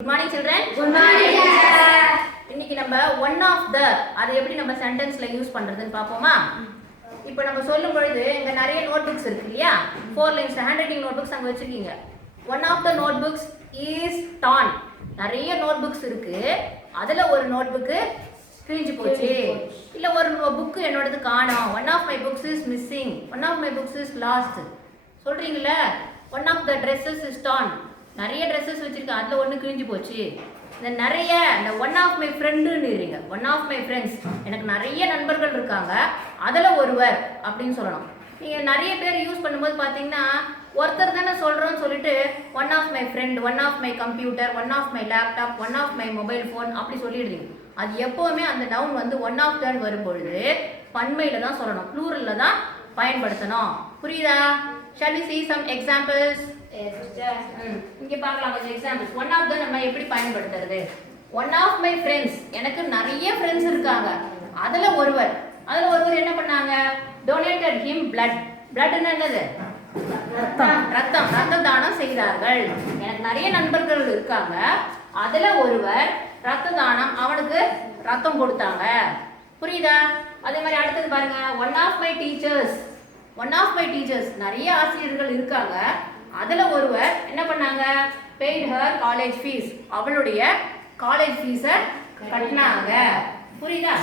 Good morning children. Good morning teacher. இன்னைக்கு நம்ம one of the அது எப்படி நம்ம சென்டென்ஸ்ல யூஸ் பண்றதுன்னு பாப்போமா? இப்போ நம்ம சொல்லும் பொழுது இங்க நிறைய நோட்புக்ஸ் இருக்கு இல்லையா? 4 லைன்ஸ் ஹேண்ட்ரைட்டிங் நோட்புக்ஸ் அங்க வச்சிருக்கீங்க. One of the notebooks is torn. நிறைய நோட்புக்ஸ் இருக்கு. அதுல ஒரு நோட்புக் கிழிஞ்சு போச்சு. இல்ல ஒரு புக் என்னோடது காணோம். One of my books is missing. One of my books is lost. சொல்றீங்கல? One of the dresses is torn. நிறைய ட்ரெஸ்ஸஸ் வச்சிருக்கேன் அதில் ஒன்று கிழிஞ்சு போச்சு. இந்த நிறைய இந்த ஒன் ஆஃப் மை ஃப்ரெண்டுன்னு ஒன் ஆஃப் மை ஃப்ரெண்ட்ஸ் எனக்கு நிறைய நண்பர்கள் இருக்காங்க அதில் ஒருவர் அப்படின்னு சொல்லணும். நீங்கள் நிறைய பேர் யூஸ் பண்ணும்போது பார்த்தீங்கன்னா ஒருத்தர் தானே சொல்கிறோன்னு சொல்லிட்டு one of my friend, one of my computer, one of my laptop, one of my mobile phone அப்படி சொல்லிடுறீங்க. அது எப்போவுமே அந்த நவுன் வந்து ஒன் ஆஃப் தான் வரும்பொழுது பன்மையில் தான் சொல்லணும், ப்ளூரலில் தான் பயன்படுத்தணும். புரியுதா? Shall we see some examples? இங்க பார்க்கலாம் கொஞ்சம் எக்ஸாம்பிள்ஸ். ஒன் ஆஃப் த நம்ம எப்படி பயன்படுத்துறது? ஒன் ஆஃப் மை ஃப்ரெண்ட்ஸ், எனக்கு நிறைய ஃப்ரெண்ட்ஸ் இருக்காங்க அதுல ஒருவர் என்ன பண்ணாங்க? Donated him blood. bloodன்னா என்னது? ரத்தம் தானம் செய்தார்கள். எனக்கு நிறைய நண்பர்கள் இருக்காங்க அதுல ஒருவர் ரத்த தானம், அவனுக்கு ரத்தம் கொடுத்தாங்க. புரியுதா? அதே மாதிரி அடுத்தது பாருங்க, one of my teachers. One of my teachers நிறைய ஆசிரியர்கள் இருக்காங்க அதுல ஒருவர் என்ன பண்ணாங்க? paid her college fees. அவளுடைய காலேஜ் ஃபீஸை கட்டினாங்க. புரியுதா?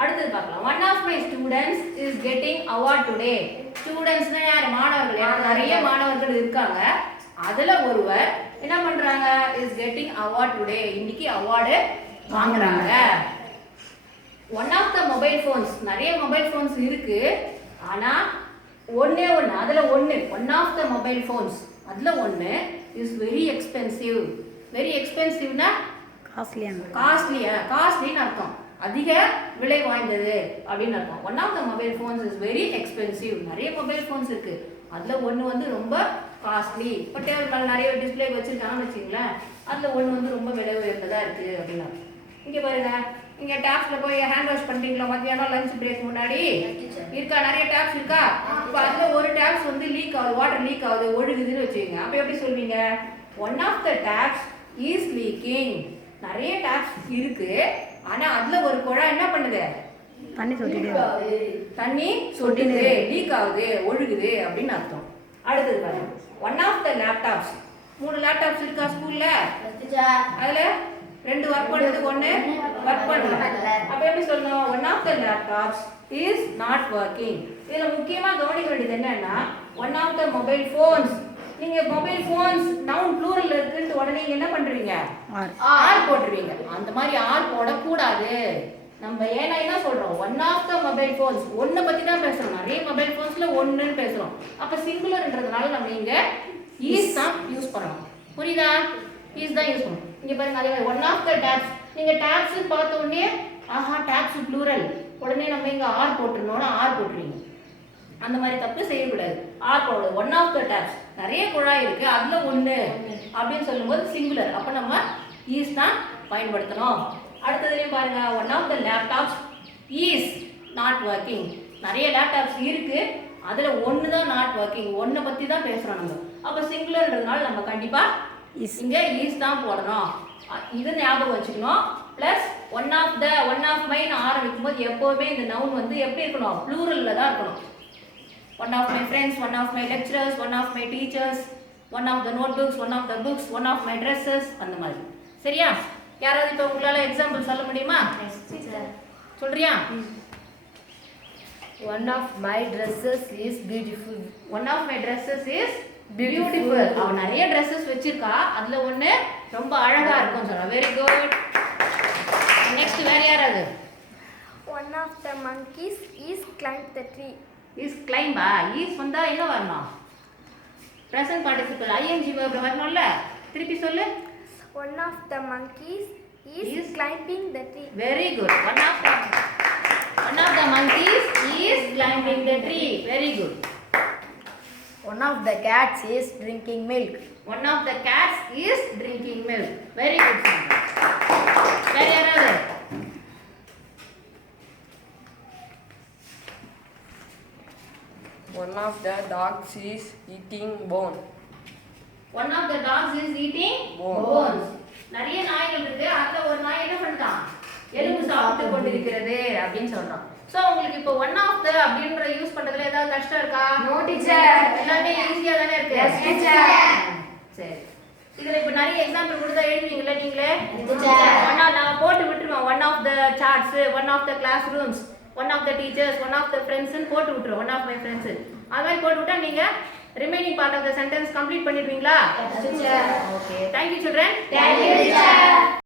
அடுத்தது பார்க்கலாம். One of my students is getting award today. ஸ்டூடெண்ட்ஸ்னா யார்? மாணவர்கள். எனக்கு நிறைய மாணவர்கள் இருக்காங்க அதுல ஒருவர் என்ன பண்றாங்க? Is getting award today. இன்னைக்கு அவார்டு வாங்குறாங்க. One of the mobile phones, நிறைய மொபைல் ஃபோன்ஸ் இருக்கு ஆனா ஒன்னே ஒன்று, அதுல ஒன்று one of the mobile phones அதுல ஒன்று இஸ் வெரி எக்ஸ்பென்சிவ். வெரி எக்ஸ்பென்சிவ்னா காஸ்ட்லின்னு அர்த்தம், அதிக விலை வாய்ந்தது அப்படின்னு அர்த்தம். One of the mobile phones is very expensive. நிறைய மொபைல் ஃபோன்ஸ் இருக்கு அதுல ஒன்று வந்து ரொம்ப காஸ்ட்லி. இப்போ டேபிள் மேலே நிறைய டிஸ்பிளே வச்சிருக்காங்கன்னு வச்சுங்களேன், அதுல ஒன்று வந்து ரொம்ப விலை உயர்ந்ததா இருக்கு அப்படின்னு. இங்க பாருங்க, இங்க டேப்ஸ்ல போய் ஹேண்ட் வாஷ் பண்றீங்களா மத்தியானம் லஞ்ச் பிரேக் முன்னாடி? இருக்கா? நிறைய டேப்ஸ் இருக்கா? இப்போ அதுல ஒரு டேப்ஸ் வந்து லீக் ஆகுது, வாட்டர் லீக் ஆகுது, ஒழுகுதுன்னு வச்சுக்கோங்க. அப்போ எப்படி சொல்வீங்க? One of the taps is leaking. நிறைய டேப்ஸ் இருக்கு ஆனா அதுல ஒரு குழாய் என்ன பண்ணுது? தண்ணி சொட்டுது, லீக் ஆகுது, ஒழுகுது அப்படின்னு அர்த்தம். அடுத்தது பாருங்க, one of the laptops. 3 laptops இருக்கா ஸ்கூல்ல? அதுல 2 ஒர்க் பண்ணுது, 1 ஒர்க் பண்ணல. அப்ப எப்படி சொல்லணும்? One of the laptops is not working. இதுல முக்கியமா கவனிக்க வேண்டியது என்னன்னா one of the mobile phones. நீங்க மொபைல் ஃபோன்ஸ் நவுன் ப்ளூரல்ல இருக்குன்னு உடனே என்ன பண்றீங்க? ஆர் போட்டுருவீங்க. அந்த மாதிரி ஆர் போடக்கூடாது. நம்ம ஏன்னா என்ன சொல்றோம்? One of the mobile phones, ஒன்னை பத்தி தான் பேசுறோம். நிறைய மொபைல் ஃபோன்ஸ்ல ஒன்னுன்னு பேசுறோம். அப்ப சிங்குலர்ன்றதுனால நம்ம இங்க ஈஸ் தான் யூஸ் பண்ணணும். புரியுதா? ஈஸ் தான் யூஸ் பண்ணணும். இங்க பாருங்க, அதே மாதிரி ஒன் ஆஃப் த டேப்ஸ். நீங்க டேப்ஸ் பார்த்த உடனே ஆஹா டேப்ஸ் ப்ளூரல், உடனே நம்ம இங்க ஆர் போட்டுருந்தோம்னா ஆர் போட்டுருவீங்க. அந்த மாதிரி தப்பு செய்யக்கூடாது. ஆர் போடுறது. ஒன் ஆஃப் த டேப்ஸ், நிறைய குழாய் இருக்கு அதுல ஒன்று அப்படின்னு சொல்லும்போது சிங்குலர், அப்ப நம்ம ஈஸ் தான் பயன்படுத்தணும். அடுத்ததுலயும் பாருங்க, one of the laptops is not working. நிறைய லேப்டாப்ஸ் இருக்கு அதுல ஒன்று தான் நாட் ஒர்க்கிங். ஒன்னை பத்தி தான் பேசுறோம் நம்ம. அப்ப சிங்குலர்ன்றதுனால நம்ம கண்டிப்பா இங்க ஈஸ் தான் போடணும். இது ஞாபகம் வச்சுக்கணும். Plus one of the, one of மைன்னு ஆரம்பிக்கும் போது எப்போவுமே இந்த நவுன் வந்து எப்படி இருக்கணும்? ப்ளூரல்ல தான் இருக்கணும். One of my friends, one of my lecturers, one of my teachers, one of the note books, one of the books, one of my dresses, அந்த மாதிரி. சரியா? யாராவது இப்போ உங்களால எக்ஸாம்பிள் சொல்ல முடியுமா? சொல்றியா? One of my dresses is beautiful. One of my dresses is beautiful. அவ நிறைய dresses வச்சிருக்கா அதுல ஒண்ணு ரொம்ப அழகா இருக்கும் சொல்றா. Very good. நெக்ஸ்ட் வேற யாராவது? One of the monkeys is climbed the tree. is climb. is வந்தா என்ன வரணும்? present participle ing verb வரணும்ல. திருப்பி சொல்லு. One of the monkeys is climbing the tree. Very good. One of the monkeys is climbing the tree. Very good. One of the cats is drinking milk. One of the cats is drinking milk. Very good. வேற யாராவது? One of the dogs is eating bone. One of the dogs is eating Bone. bones. நிறைய நாய்கள் இருக்கு. அதுல ஒரு நாய் என்ன பண்ணிட்டான்? எலும்பு சாப்பிட்டு கொண்டிருக்கிறது அப்படின்னு சொல்றோம். சோ உங்களுக்கு இப்போ ஒன் ஆஃப் த அப்படின்ற யூஸ் பண்றதுல ஏதாவது கஷ்டம் இருக்கா? No teacher. எல்லாமே ஈஸியா தானே இருக்கு. Yes teacher. சரி, இதுல இப்போ நிறைய எக்ஸாம்பிள் கொடுத்தா எழுதுவீங்களா நீங்களே? teacher. நான் போட்டு விட்டுருவேன். One of the charts, one of the classrooms, one of the teachers, one of the ஃப்ரெண்ட்ஸ்னு போட்டு விட்டுருவேன். ஒன் ஆஃப் மை ஃப்ரெண்ட்ஸ் அது மாதிரி போட்டு விட்டா நீங்க remaining part of the sentence complete பண்ணிடுவீங்களா? Yes teacher. Okay, thank you children. Thank you teacher.